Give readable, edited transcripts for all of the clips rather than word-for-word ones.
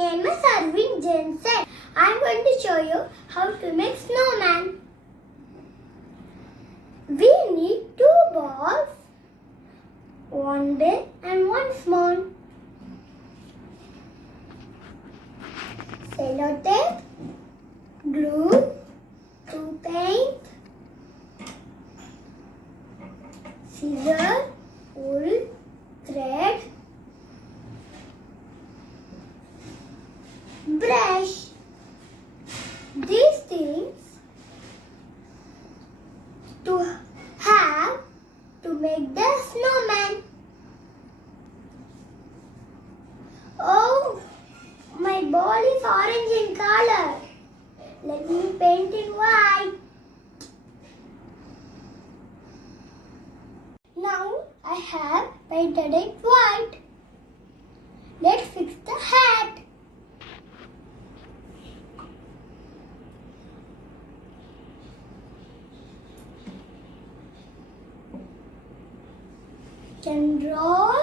name is Arwin Jensen. I am going to show you how to make snowman. We need 2 balls, 1 big and 1 small. Sellotape, glue, 2 paint, scissors, wool, thread, brush. These things to have to make the snowman. Oh, my ball is orange in color. Let me paint it white. Now I have painted it white. Let's fix the hat. Can roll.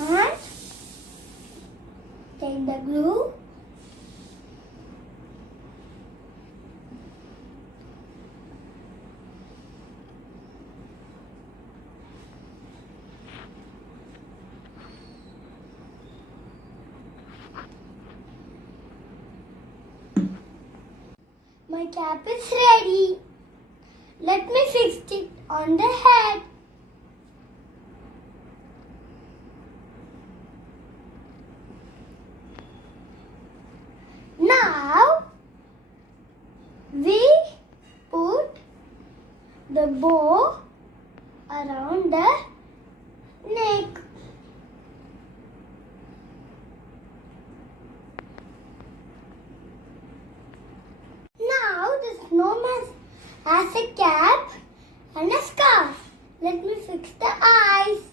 And take the glue. My cap is ready. Let me fix it on the head. Now we put the bow around the neck. Now the snowman has a cap and a scarf. Let me fix the eyes.